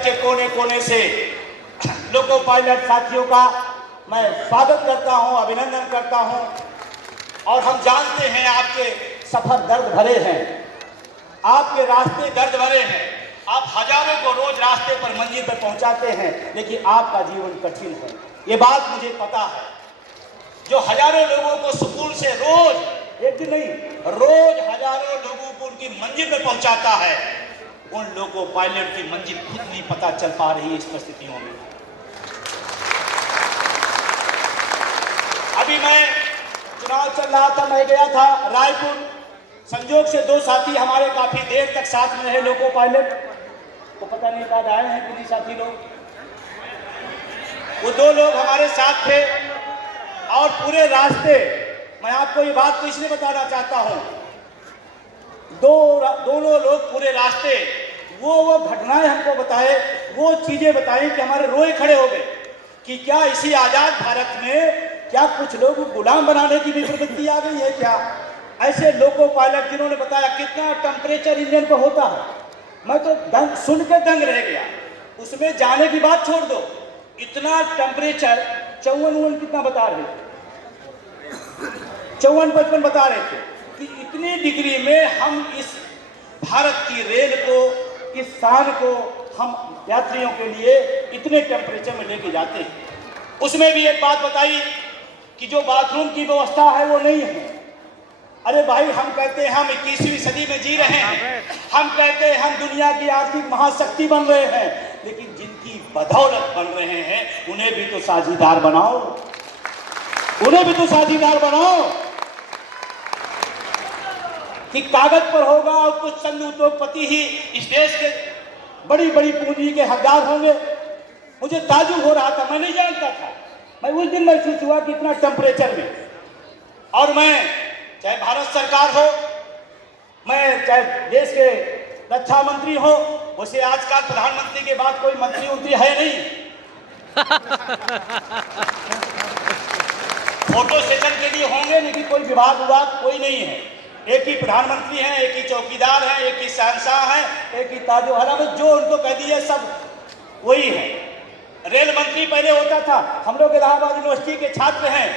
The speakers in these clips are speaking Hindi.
के कोने कोने से लोको पायलट साथियों का मैं स्वागत करता हूं, अभिनंदन करता हूं। और हम जानते हैं आपके सफर दर्द भरे हैं, आपके रास्ते दर्द भरे हैं, आप हजारों को रोज रास्ते पर मंजिल पर पहुंचाते हैं, लेकिन आपका जीवन कठिन है, ये बात मुझे पता है। जो हजारों लोगों को सुकून से रोज, एक दिन नहीं, रोज हजारों लोगों को उनकी मंजिल पर पहुंचाता है, उन लोगों पायलट की मंजिल खुद नहीं पता चल पा रही है इस परिस्थितियों में। अभी मैं चुनाव चल रहा था, मैं गया था रायपुर, संजोग से दो साथी हमारे काफी देर तक साथ में रहे, लोको पायलट को पता नहीं कब आए हैं कि नहीं साथी लोग, वो दो लोग हमारे साथ थे। और पूरे रास्ते मैं आपको ये बात तो इसलिए बताना चाहता हूं, दोनों लोग पूरे रास्ते वो घटनाएं हमको बताए, वो चीजें बताई कि हमारे रोए खड़े हो गए कि क्या इसी आजाद भारत में क्या कुछ लोग गुलाम बनाने की भी प्रवृत्ति आ गई है क्या। ऐसे लोको पायलट जिन्होंने बताया कितना टेम्परेचर इंजन पर होता है, मैं तो सुन के दंग रह गया। उसमें जाने की बात छोड़ दो, इतना टेम्परेचर 54 कितना बता रहे थे, 54-55 बता रहे थे कि इतनी डिग्री में हम इस भारत की रेल को, इस शान को हम यात्रियों के लिए इतने टेम्परेचर में लेके जाते हैं। उसमें भी एक बात बताई कि जो बाथरूम की व्यवस्था है वो नहीं है। अरे भाई, हम कहते हैं हम 21वीं सदी में जी रहे हैं, हम कहते हैं हम दुनिया की आर्थिक महाशक्ति बन रहे हैं, लेकिन जिनकी बदौलत बन रहे हैं उन्हें भी तो साझीदार बनाओ, उन्हें भी तो साझीदार बनाओ। कि कागज पर होगा और कुछ संघ उद्योगपति ही इस देश के बड़ी बड़ी पूंजी के हकदार होंगे। मुझे ताज्जुब हो रहा था, मैं नहीं जानता था, मैं उस दिन महसूस हुआ कि इतना टेम्परेचर में। और मैं चाहे भारत सरकार हो, मैं चाहे देश के रक्षा मंत्री हो, वैसे आजकल प्रधानमंत्री के बाद कोई मंत्री उंत्री है नहीं। फोटो सेशन के लिए होंगे, लेकिन कोई विभाग कोई नहीं है। एक ही प्रधानमंत्री हैं, एक ही चौकीदार हैं, एक ही शहंशाह हैं, एक ही ताजो हराम, जो उनको कह दिए सब वही है। रेल मंत्री पहले होता था, हम लोग इलाहाबाद यूनिवर्सिटी के छात्र हैं,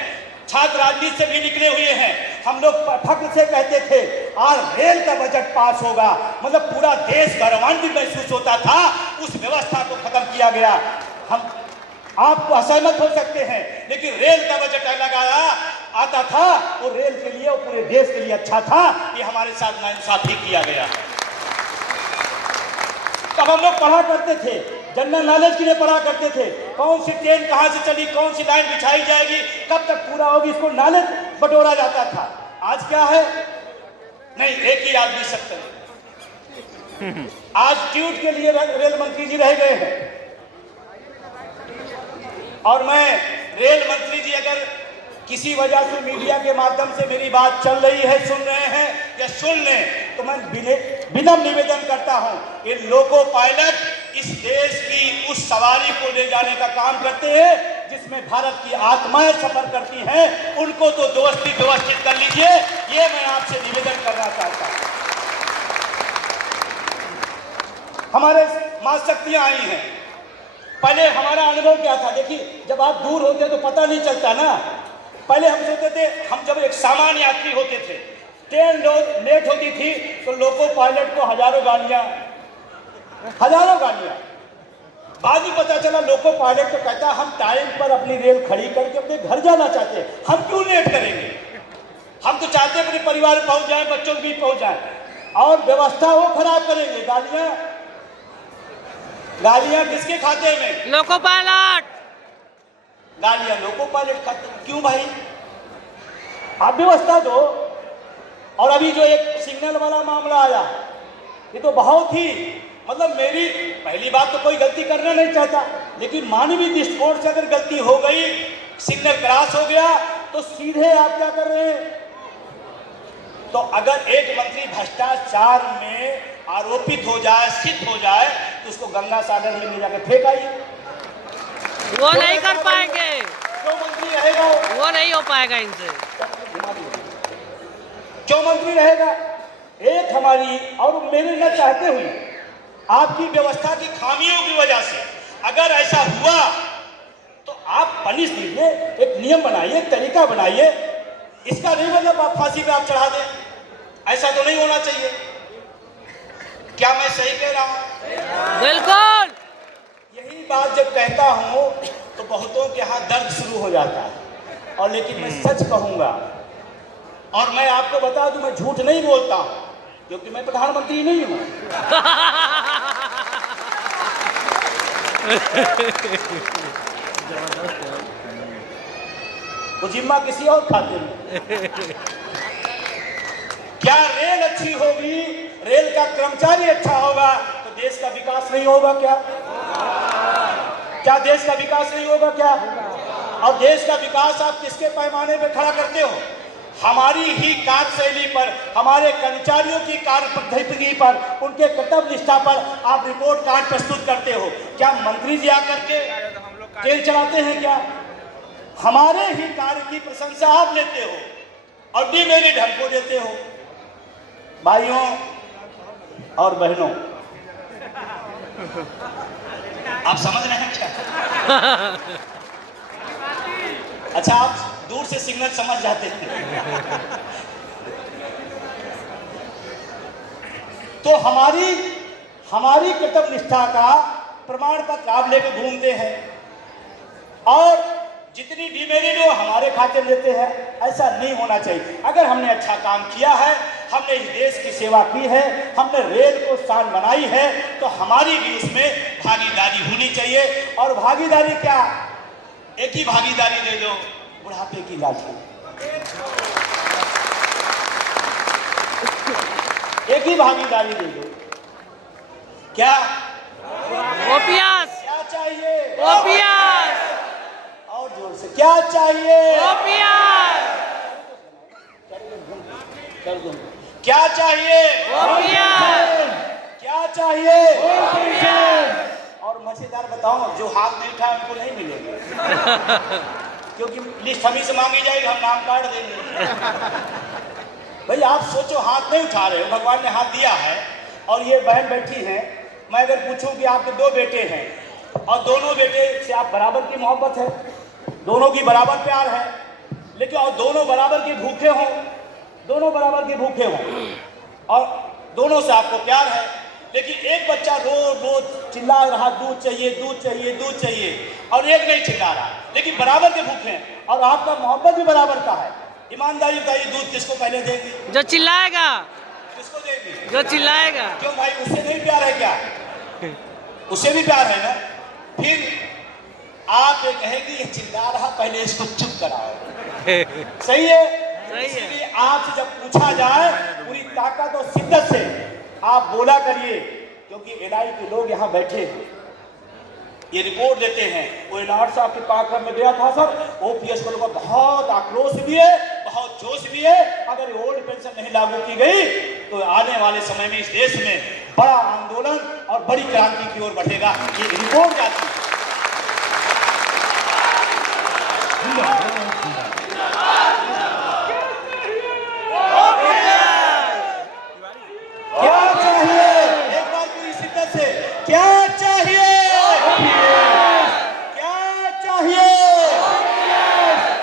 छात्र राजनीति से भी निकले हुए हैं, हम लोग फख्र से कहते थे आज रेल का बजट पास होगा, मतलब पूरा देश गौरवान्वित महसूस होता था। उस व्यवस्था को खत्म किया गया। हम आपको असहमत हो सकते हैं, लेकिन रेल का बजट अलग आता था, वो रेल के लिए और पूरे देश के लिए अच्छा था। ये हमारे साथ नाइंसाफी किया गया। तब हम लोग पढ़ा करते थे, जनरल नॉलेज के लिए पढ़ा करते थे, कौन सी ट्रेन कहां से चली, कौन सी लाइन बिछाई जाएगी, कब तक पूरा होगी, इसको नॉलेज बटोरा जाता था। आज क्या है, नहीं, एक ही आदमी सकते हैं। आज ट्यूट के लिए रेल मंत्री जी रह गए हैं। और मैं रेल मंत्री जी अगर किसी वजह से मीडिया के माध्यम से मेरी बात चल रही है, सुन रहे हैं या सुन लें, तो मैं विनम्र निवेदन करता हूं, ये लोको पायलट इस देश की उस सवारी को ले जाने का काम करते हैं जिसमें भारत की आत्माएं सफर करती हैं, उनको तो व्यवस्थित कर लीजिए, ये मैं आपसे निवेदन करना चाहता हूं। हमारे महाशक्तियां आई हैं। पहले हमारा अनुभव क्या था, देखिए, जब आप दूर होते तो पता नहीं चलता ना। पहले हम सोचते थे, हम जब एक सामान्य यात्री होते थे, ट्रेन लेट होती थी तो लोको पायलट को हजारों गालियां, बाद में पता चला लोको पायलट तो कहता हम टाइम पर अपनी रेल खड़ी करके अपने घर जाना चाहते हैं, हम क्यों लेट करेंगे, हम तो चाहते हैं अपने परिवार में पहुंच जाए, बच्चों के बीच पहुंच जाए, और व्यवस्था वो खराब करेंगे। गालियां किसके खाते में, लोको पायलट, गालियां लोको पायलट खाते में। क्यों भाई, आप व्यवस्था दो। और अभी जो एक सिग्नल वाला मामला आया, ये तो बहुत ही, मतलब मेरी पहली बात तो कोई गलती करना नहीं चाहता, लेकिन मानवीय दृष्टिकोण से अगर गलती हो गई, सिग्नल क्रॉस हो गया, तो सीधे आप क्या कर रहे हैं। तो अगर एक मंत्री भ्रष्टाचार में आरोपित हो जाए, सिद्ध हो जाए, तो उसको गंगा सागर में ले जाकर फेंक आइए। वो नहीं कर पाएंगे, जो मंत्री रहेगा वो नहीं हो पाएगा इनसे। जो मंत्री रहेगा, एक हमारी और मेरे न चाहते हुए आपकी व्यवस्था की खामियों की वजह अगर ऐसा हुआ तो आप पनिश दीजिए, एक नियम बनाइए, एक तरीका बनाइए। इसका नहीं मतलब आप फांसी पे आप चढ़ा दें, ऐसा तो नहीं होना चाहिए। क्या मैं सही कह रहा हूं? बिल्कुल। यही बात जब कहता हूं तो बहुतों के यहाँ दर्द शुरू हो जाता है। और लेकिन मैं सच कहूंगा, और मैं आपको बता दूं, मैं झूठ नहीं बोलता हूं, क्योंकि मैं प्रधानमंत्री नहीं हूं। वो जिम्मा किसी और खाते में। क्या रेल अच्छी होगी, रेल का कर्मचारी अच्छा होगा तो देश का विकास नहीं होगा क्या? क्या देश का विकास नहीं होगा क्या? और देश का विकास आप किसके पैमाने पे खड़ा करते हो? हमारी ही कार्यशैली पर, हमारे कर्मचारियों की कार्य पद्धति पर, उनके कर्तव्य निष्ठा पर आप रिपोर्ट कार्ड प्रस्तुत करते हो। क्या मंत्री जी आकर के जेल चलाते हैं क्या? हमारे ही कार्य की प्रशंसा आप लेते हो और डिमेरिट हमको देते हो। भाइयों और बहनों, आप समझ रहे हैं क्या? अच्छा, आप दूर से सिग्नल समझ जाते हैं। तो हमारी कर्तव्य निष्ठा का प्रमाण पत्र आप लेकर घूमते हैं और जितनी डिमेरिट हो हमारे खाते में देते हैं। ऐसा नहीं होना चाहिए। अगर हमने अच्छा काम किया है, हमने इस देश की सेवा की है, हमने रेल को शान बनाई है, तो हमारी भी उसमें भागीदारी होनी चाहिए। और भागीदारी क्या, एक ही भागीदारी दे दो, बुढ़ापे की लाठी। एक ही भागीदारी दे दो। क्या ओपीएस, क्या चाहिए? ओपीएस, और जोर से, क्या चाहिए? ओपीएस, क्या चाहिए? ओपीएस, क्या चाहिए? और मजेदार बताऊं, जो हाथ नहीं उठाए उनको नहीं मिलेगा, क्योंकि लिस्ट हम ही से मांगी जाएगी, हम नाम काट देंगे। भाई आप सोचो, हाथ नहीं उठा रहे हो, भगवान ने हाथ दिया है और ये बहन बैठी है। मैं अगर पूछूं कि आपके 2 बेटे हैं और दोनों बेटे से आप बराबर की मोहब्बत है, दोनों की बराबर प्यार है, लेकिन और दोनों बराबर के भूखे हों, दोनों बराबर के भूखे हों और दोनों से आपको प्यार है, लेकिन एक बच्चा रोज चिल्ला रहा दूध चाहिए, दूध चाहिए, दूध चाहिए, और एक नहीं चिल्ला रहा, लेकिन बराबर के भूखे हैं और आपका मोहब्बत भी बराबर का है। ईमानदारी बताइए, दूध किसको पहले देगी? जो चिल्लाएगा, किसको देगी? जो चिल्लाएगा। क्यों भाई, उससे नहीं प्यार है क्या? उससे भी प्यार है ना। फिर आप ये कहेंगे ये चिल्ला रहा, पहले इसको चुप कराओ। सही है? सही है। इसलिए आपसे जब पूछा जाए, पूरी ताकत और शिद्दत से आप बोला करिए, क्योंकि एनआई के लोग यहाँ बैठे हैं, ये रिपोर्ट देते हैं। वो एनआर साहब के कार्यक्रम में गया था सर, ओपीएस को लोगों का बहुत आक्रोश भी है, बहुत जोश भी है। अगर ये ओल्ड पेंशन नहीं लागू की गई तो आने वाले समय में इस देश में बड़ा आंदोलन और बड़ी क्रांति की ओर बढ़ेगा। ये रिपोर्ट जाती है। क्या चाहिए? एक बार पूरी शिद्दत से, क्या चाहिए? क्या चाहिए?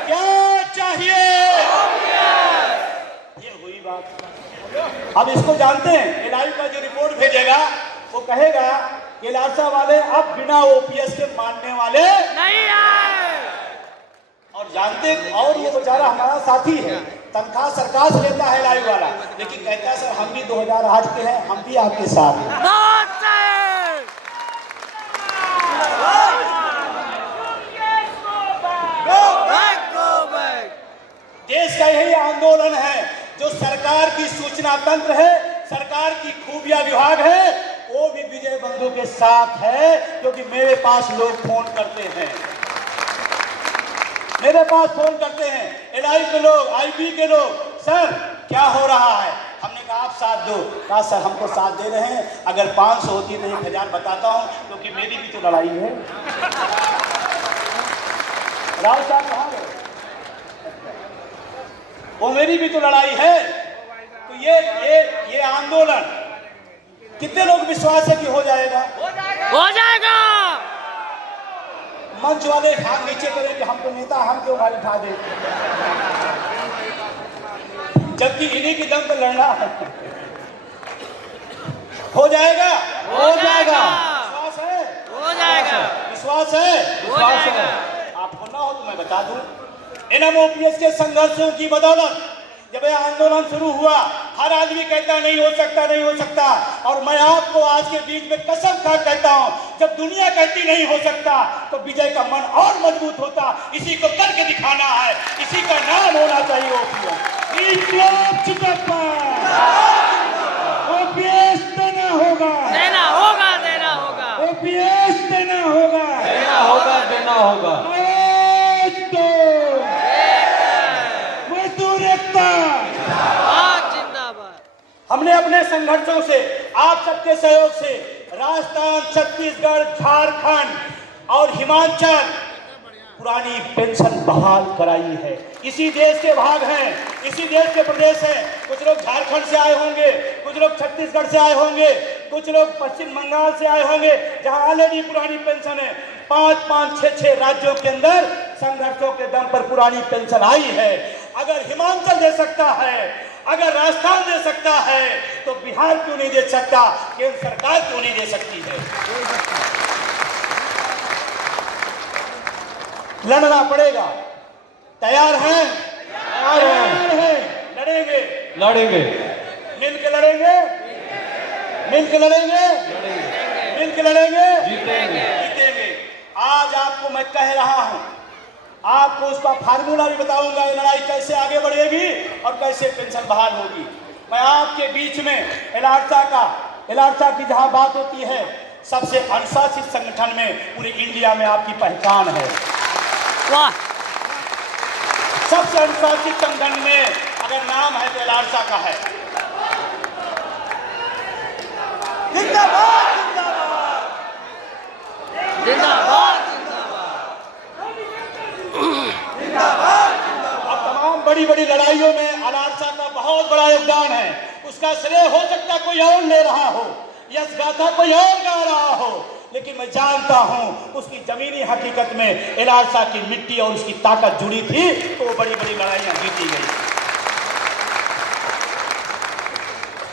क्या चाहिए? ये हुई बात। अब इसको जानते हैं, एनआई का जो रिपोर्ट भेजेगा वो कहेगा कि लालसा वाले अब बिना ओपीएस के मानने वाले नहीं है। और जानते, और वो बेचारा हमारा साथी है, तनख्वाह सरकार से लेता है एनआई वाला, लेकिन कहता है सर हम भी 2008 के हैं, हम भी आपके साथ हैं। देश का यही आंदोलन है, जो सरकार की सूचना तंत्र है, सरकार की खुफिया विभाग है, वो भी विजय बंधु के साथ है। क्योंकि मेरे पास लोग फोन करते हैं, मेरे पास फोन करते हैं एनआई के लोग, आईबी के लोग, सर क्या हो रहा है? हमने कहा आप साथ दो। कहा सर हमको साथ दे रहे हैं, अगर 500 होती तो 1000 बताता हूं, क्योंकि मेरी भी तो लड़ाई है। राव साहब कहाँ गए? वो मेरी भी तो लड़ाई है। तो ये आंदोलन कितने लोग विश्वास है कि हो जाएगा? हो जाएगा। मंच वाले हाथ नीचे करें कि हम तो नेता, हम क्यों भाई उठा दे, जबकि इन्हीं के दम पर लड़ना है। हो जाएगा, हो जाएगा, विश्वास है, हो जाएगा, विश्वास है, हो जाएगा। आपको ना हो तो मैं बता दूं, एनएमओपीएस के संघर्षों की बदौलत जब यह आंदोलन शुरू हुआ, हर आदमी कहता नहीं हो सकता, नहीं हो सकता, और मैं आपको आज के बीच में कसम खा कहता हूं, जब दुनिया कहती नहीं हो सकता तो विजय का मन और मजबूत होता। इसी को करके दिखाना है, इसी का नाम होना चाहिए ओपीएस। देना होगा, देना होगा, देना होगा, ओपीएस देना होगा, देना होगा, देना होगा। मजदूर एकता जिंदाबाद। हमने अपने संघर्षों से, आप सबके सहयोग से राजस्थान, छत्तीसगढ़, झारखंड और हिमाचल पुरानी पेंशन बहाल कराई है। इसी देश के भाग हैं, इसी देश के प्रदेश हैं। कुछ लोग झारखंड से आए होंगे, कुछ लोग छत्तीसगढ़ से आए होंगे, कुछ लोग पश्चिम बंगाल से आए होंगे, जहां ऑलरेडी पुरानी पेंशन है। 5-5, 6-6 राज्यों के अंदर संघर्षों के दम पर पुरानी पेंशन आई है। अगर हिमाचल दे सकता है, अगर राजस्थान दे सकता है, तो बिहार क्यों नहीं दे सकता? केंद्र सरकार क्यों नहीं दे सकती है? लड़ना पड़ेगा। तैयार हैं? तैयार हैं। लड़ेंगे, लड़ेंगे, मिलकर लड़ेंगे, मिलकर लड़ेंगे, मिलकर लड़ेंगे, जीतेंगे। जीतेंगे। आज आपको मैं कह रहा हूं, आपको उसका फार्मूला भी बताऊंगा, ये लड़ाई कैसे आगे बढ़ेगी और कैसे पेंशन बहाल होगी। मैं आपके बीच में एलार्सा की जहां बात होती है, सबसे अनुशासित संगठन में पूरे इंडिया में आपकी पहचान है। वाह, सबसे अनुशासित संगठन में अगर नाम है तो एलार्सा का है। जिंदाबाद, जिंदाबाद, जिंदाबाद, अब तमाम बड़ी बड़ी लड़ाइयों में एलार्सा का बहुत बड़ा योगदान है। उसका श्रेय हो सकता कोई और ले रहा हो, यश गाथा कोई और गा रहा हो, लेकिन मैं जानता हूं उसकी जमीनी हकीकत में एलार्सा की मिट्टी और उसकी ताकत जुड़ी थी, तो वो बड़ी बड़ी लड़ाइयां जीती गई।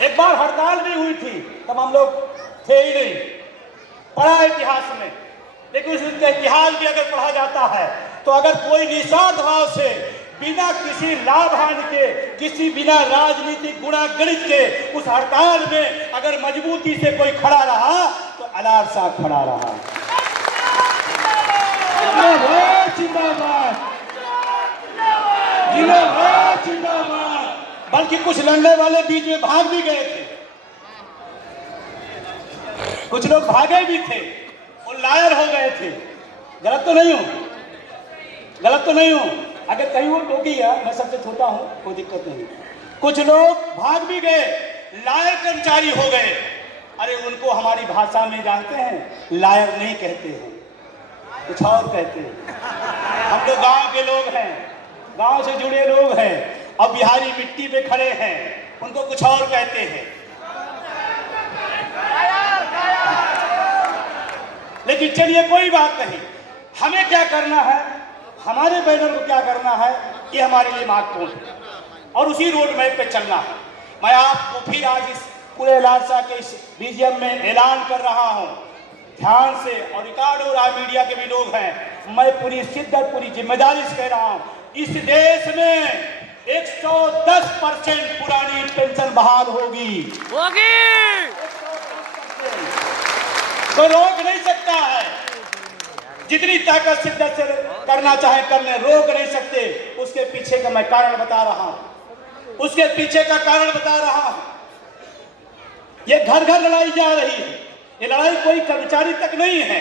एक बार हड़ताल भी हुई थी, तब हम लोग थे ही नहीं, पढ़ा इतिहास में, लेकिन उस इतिहास भी अगर पढ़ा जाता है तो अगर कोई निस्वार्थ भाव से बिना किसी लाभ हानि के, किसी बिना राजनीतिक गुणागणित के उस हड़ताल में अगर मजबूती से कोई खड़ा रहा तो एलार्सा खड़ा रहा। जिंदाबाद, जिंदाबाद, जिंदाबाद। बल्कि कुछ लड़ने वाले बीच में भाग भी गए थे, कुछ लोग भागे भी थे, वो लायर हो गए थे। गलत तो नहीं हूं, गलत तो नहीं हूं। अगर कहीं वो टोकी है, मैं सबसे छोटा हूं, कोई दिक्कत नहीं। कुछ लोग भाग भी गए, लायर कर्मचारी हो गए। अरे उनको हमारी भाषा में जानते हैं, लायर नहीं कहते हैं, कुछ और कहते हैं। हम लोग गांव के लोग हैं, गांव से जुड़े लोग हैं, अब बिहारी मिट्टी पे खड़े हैं, उनको कुछ और कहते हैं। लेकिन चलिए कोई बात नहीं, हमें क्या करना है, हमारे बैनर को क्या करना है, ये हमारे लिए महत्वपूर्ण है और उसी रोड मैप पे चलना है। मैं आपको फिर आज इस पूरे एलार्सा के इस बीजीएम में ऐलान कर रहा हूं, ध्यान से, और रिकॉर्ड हो रहा है, मीडिया के भी लोग हैं, मैं पूरी शिद्दत, पूरी जिम्मेदारी से कह रहा हूं, इस देश में 110% पुरानी पेंशन बहाल होगी। कोई रोक नहीं सकता है, जितनी ताकत शिद्दत से करना चाहे कर ले, रोक नहीं सकते। उसके पीछे का मैं कारण बता रहा हूं, उसके पीछे का कारण बता रहा हूं। ये घर घर लड़ाई जा रही है, ये लड़ाई कोई कर्मचारी तक नहीं है,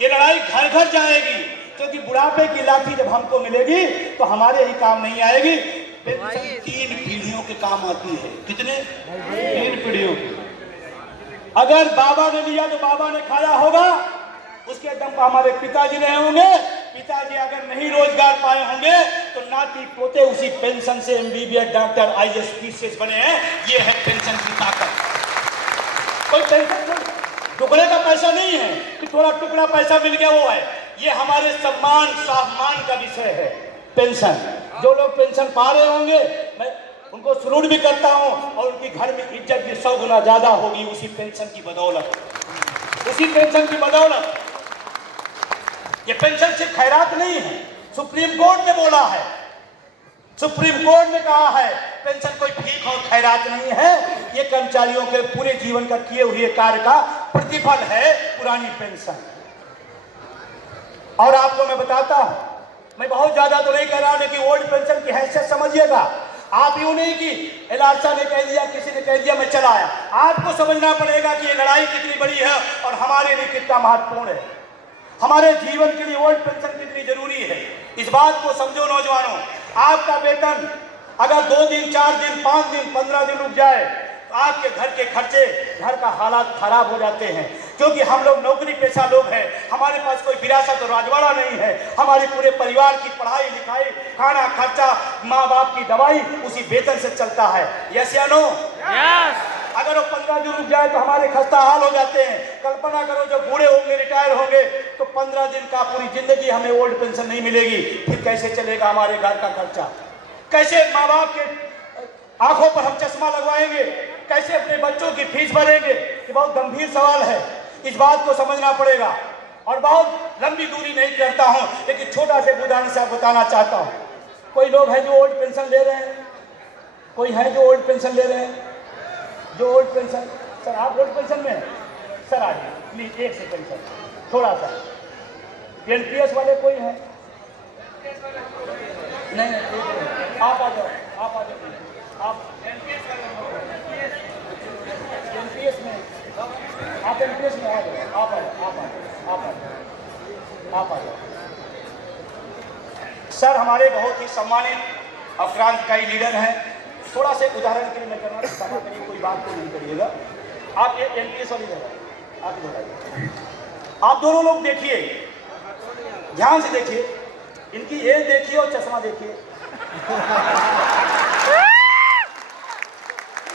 ये लड़ाई घर घर जाएगी, क्योंकि बुढ़ापे की लाठी जब हमको मिलेगी तो हमारे ही काम नहीं आएगी, 3 पीढ़ियों के काम आती है। कितने? 3 पीढ़ियों की। अगर बाबा ने लिया तो बाबा ने खाया होगा, उसके दम पर हमारे पिताजी रहे होंगे, पिताजी अगर नहीं रोजगार पाए होंगे तो नाती पोते उसी पेंशन से एमबीबीएस, डॉक्टर, आईएएस, पीसीएस बने हैं। ये है पेंशन की ताकत। कोई पेंशन टुकड़े का पैसा नहीं है कि थोड़ा टुकड़ा पैसा मिल गया वो है। ये हमारे सम्मान सम्मान का विषय है। पेंशन, जो लोग पेंशन पा रहे होंगे, मैं उनको सलूट भी करता हूं, और उनकी घर में इज्जत भी 100 गुना ज्यादा होगी उसी पेंशन की बदौलत, उसी पेंशन की बदौलत। ये पेंशन सिर्फ खैरात नहीं है, सुप्रीम कोर्ट ने बोला है, सुप्रीम कोर्ट ने कहा है पेंशन कोई भीख और खैरात नहीं है, ये कर्मचारियों के पूरे जीवन का किए हुए कार्य का प्रतिफल है, पुरानी पेंशन। और आपको मैं बताता हूं, मैं बहुत ज्यादा तो नहीं कह रहा, लेकिन ओल्ड पेंशन की हैसियत समझिएगा। आप यूं नहीं कि एलासा ने कह दिया, किसी ने कह दिया, मैं चला आया। आपको समझना पड़ेगा कि ये लड़ाई कितनी बड़ी है और हमारे लिए कितना महत्वपूर्ण है, हमारे जीवन के लिए ओल्ड पेंशन कितनी जरूरी है। इस बात को समझो नौजवानों। आपका वेतन अगर 2 दिन, 4 दिन, 5 दिन, 15 दिन रुक जाए तो आपके घर के खर्चे, घर का हालात खराब हो जाते हैं, क्योंकि हम लोग नौकरी पेशा लोग हैं, हमारे पास कोई विरासत और राजवाड़ा नहीं है। हमारे पूरे परिवार की पढ़ाई लिखाई, खाना खर्चा, माँ बाप की दवाई उसी वेतन से चलता है। यस या नो? यस। अगर वो 15 दिन रुक जाए तो हमारे खस्ता हाल हो जाते हैं। कल्पना करो जो बूढ़े होंगे, रिटायर होंगे, तो 15 दिन का पूरी जिंदगी हमें ओल्ड पेंशन नहीं मिलेगी, फिर कैसे चलेगा हमारे घर का खर्चा? कैसे माँ बाप के आंखों पर हम चश्मा लगवाएंगे? कैसे अपने बच्चों की फीस भरेंगे? ये बहुत गंभीर सवाल है, इस बात को समझना पड़ेगा। और बहुत लंबी दूरी नहीं करता हूं, लेकिन छोटा से उदाहरण से बताना चाहता हूं। कोई लोग हैं जो ओल्ड पेंशन ले रहे हैं, कोई है जो ओल्ड पेंशन ले रहे हैं, जो ओल्ड पेंशन, सर आप ओल्ड पेंशन में हैं? सर आइए प्लीज, एक सेकंड सर, थोड़ा सा। एनपीएस वाले कोई हैं? नहीं, आप आ जाओ, आप आ जाओ, आप एनपीएस में, आप एनपीएस में आ जाओ, आप आ जाओ, आप आ जाओ, आप आ जाओ, आप आ जाओ। सर हमारे बहुत ही सम्मानित और क्रांतिकारी लीडर हैं। थोड़ा से उदाहरण के लिए मैं करना चाहता हूँ, कोई बात तो नहीं करिएगा। आप ये एनपीएस वाली जगह आप इधर आइए, आप दोनों लोग देखिए, ध्यान से देखिए, इनकी एज देखिए और चश्मा देखिए,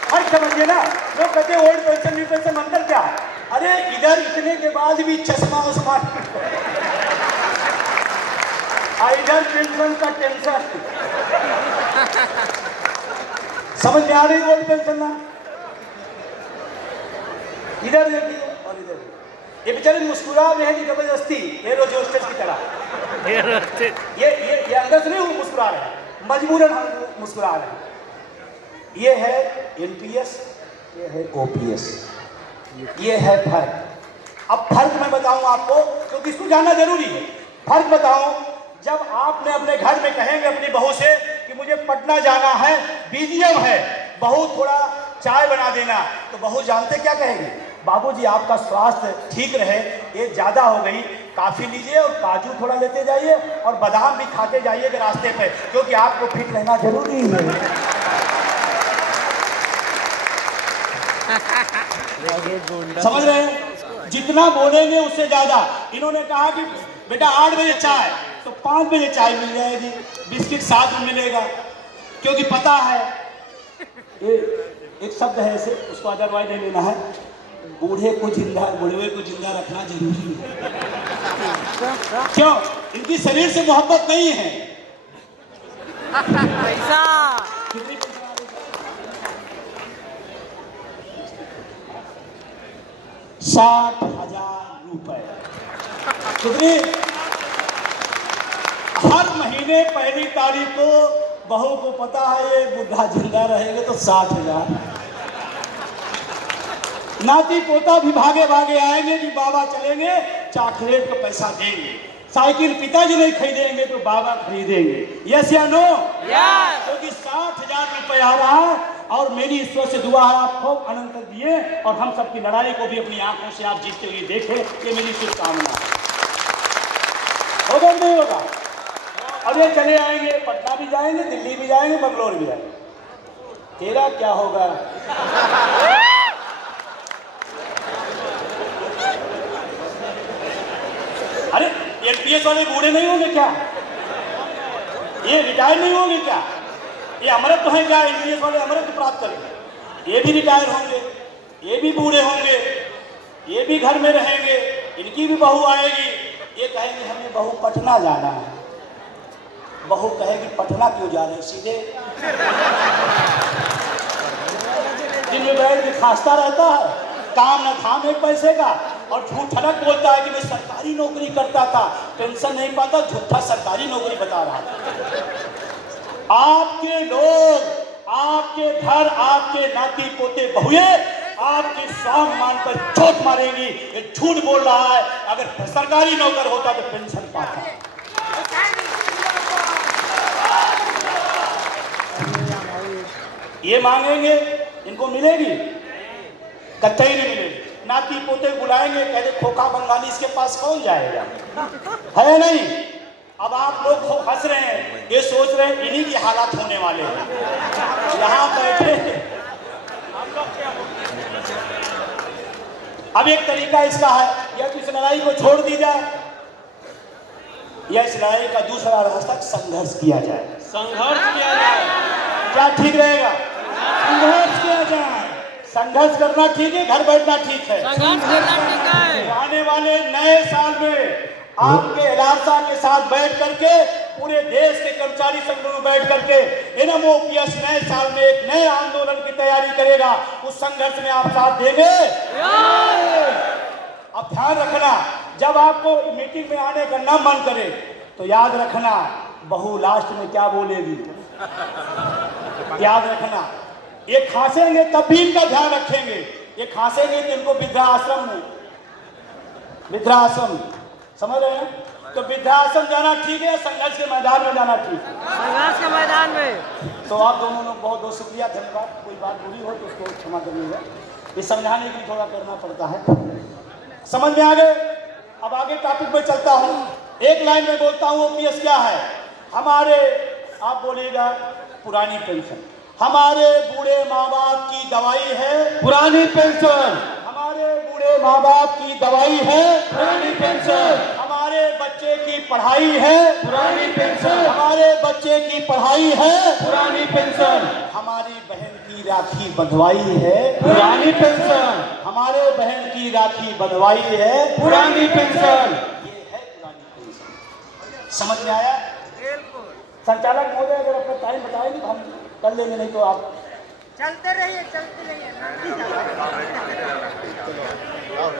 फर्क समझिए ना। लोग कहते हैं ओल्ड पेंशन न्यू पेंशन, अंतर क्या है? अरे इधर इतने के बाद भी चश्मा उस्मा, इधर पेंशन का टेंशन। समझ में आ रही ओल्ड पेंशन ना? इधर देखिए और इधर, ये बेचारे मुस्कुरा रहे हैं कि जबरदस्ती एयर होस्टेस की तरह। ये अंदर से नहीं मुस्कुरा रहे हैं, मजबूरन हम मुस्कुरा रहे हैं। ये है एनपीएस, ये है ओपीएस, ये है फर्क। अब फर्क मैं बताऊं आपको, क्योंकि इसको जानना जरूरी है। फर्क बताऊं, जब आपने अपने घर में कहेंगे अपनी बहू से कि मुझे पटना जाना है, बीजीएम है, बहू थोड़ा चाय बना देना, तो बहू जानते क्या कहेगी? बाबूजी आपका स्वास्थ्य ठीक रहे, ये ज़्यादा हो गई, काफ़ी लीजिए और काजू थोड़ा लेते जाइए और बादाम भी खाते जाइएगा रास्ते पे, क्योंकि आपको फिट रहना जरूरी है। समझ रहे हैं? जितना बोलेंगे उससे ज़्यादा। इन्होंने कहा कि बेटा 8 बजे चाय, तो 5 बजे चाय मिल जाएगी, बिस्किट साथ में मिलेगा, क्योंकि पता है ये एक शब्द है ऐसे, उसको अदरवाइज नहीं लेना है, बूढ़े को जिंदा रखना जरूरी है। क्यों? इनकी शरीर से मोहब्बत नहीं है। पैसा कितनी 60,000 रुपए। कितनी? हर महीने पहली तारीख को बहू को पता है ये बुढ़ा जिंदा रहेगा तो 60,000। नाती पोता भी भागे भागे आएंगे कि बाबा चलेंगे, चॉकलेट का पैसा देंगे। साइकिल पिताजी नहीं खरीदेंगे तो बाबा खरीदेंगे। यस या नो? यस। क्योंकि 60,000 रुपए आ रहा है, और मेरी ईश्वर से दुआ है आप खूब अनंत दिए और हम सबकी लड़ाई को भी अपनी आंखों से आप जीतते हुए देखें, ये मेरी शुभकामना। होगा नहीं होगा? अब ये चले आएंगे, पटना भी जाएंगे, दिल्ली भी जाएंगे, बंगलोर भी जाएंगे। तेरा क्या होगा? अरे एनपीएस वाले बूढ़े नहीं होंगे क्या? ये रिटायर नहीं होंगे क्या? ये अमृत तो है क्या? एनपीएस वाले अमृत प्राप्त करेंगे, ये भी रिटायर होंगे, ये भी बूढ़े होंगे, ये भी घर में रहेंगे, इनकी भी बहू आएगी, ये कहेंगे हमें बहू पटना जाना है, बहू कहेगी पटना क्यों जा रहे हैं, सीधे दिन में बैठ के खांसता रहता है, काम न धाम एक पैसे का, और झूठ ठनक बोलता है कि मैं सरकारी नौकरी करता था, पेंशन नहीं पाता, झूठा सरकारी नौकरी बता रहा था। आपके लोग, आपके घर, आपके नाती पोते बहुए आपके स्वाभिमान पर चोट मारेंगी। ये झूठ बोल रहा है, अगर सरकारी नौकर होता तो पेंशन पाता। ये मांगेंगे, इनको मिलेगी? कतई नहीं मिलेगी। नाती पोते बुलाएंगे, कहते खोखा बंगाली इसके पास कौन जाएगा, है नहीं। अब आप लोग खूब हंस रहे हैं, ये सोच रहे हैं इन्हीं की हालात होने वाले हैं यहाँ बैठे। अब एक तरीका इसका है, या तो इस लड़ाई को छोड़ दी जाए, या इस लड़ाई का दूसरा रास्ता संघर्ष किया जाए। संघर्ष किया जाए। क्या ठीक रहेगा? संघर्ष किया जाए। संघर्ष करना ठीक है, घर बैठना ठीक है। संघर्ष करना ठीक है। आने वाले नए साल में आपके इलाका के साथ बैठ करके, पूरे देश के कर्मचारी संघ में बैठ करके एनएमओपीएस नए साल में एक नए आंदोलन की तैयारी करेगा। उस संघर्ष में आप साथ देंगे? अब ध्यान रखना, जब आपको मीटिंग में आने का न मन करे तो याद रखना बहू लास्ट में क्या बोलेगी, याद रखना। ये खांसेंगे तब भी इनका ध्यान रखेंगे, ये खांसेंगे तो इनको वृद्धाश्रम में, वृद्धाश्रम समझ रहे हैं? तो वृद्धाश्रम जाना ठीक है, संघर्ष के मैदान में जाना ठीक है? संघर्ष के मैदान में। तो आप दोनों लोग बहुत बहुत शुक्रिया, धन्यवाद। कोई बात बुरी हो तो उसको क्षमा करिएगा, ये समझाने के लिए थोड़ा करना पड़ता है। समझ में आ गए? अब आगे टॉपिक में चलता हूँ। एक लाइन में बोलता हूँ, ओपीएस क्या है? हमारे, आप बोलिएगा, पुरानी पेंशन। हमारे बूढ़े माँ बाप की दवाई है पुरानी पेंशन। हमारे बूढ़े माँ बाप की दवाई है पुरानी पेंशन। हमारे बच्चे की पढ़ाई है पुरानी पेंशन। हमारे बच्चे की पढ़ाई है पुरानी पेंशन। हमारी बहन की राखी बंधवाई है पुरानी पेंशन। हमारे बहन की राखी बंधवाई है पुरानी पेंशन। ये है पुरानी पेंशन। समझ में आया? संचालक महोदय अगर अपना टाइम बताएंगे तो हम कर लेंगे, नहीं तो आप चलते रहिए, चलते रहिए।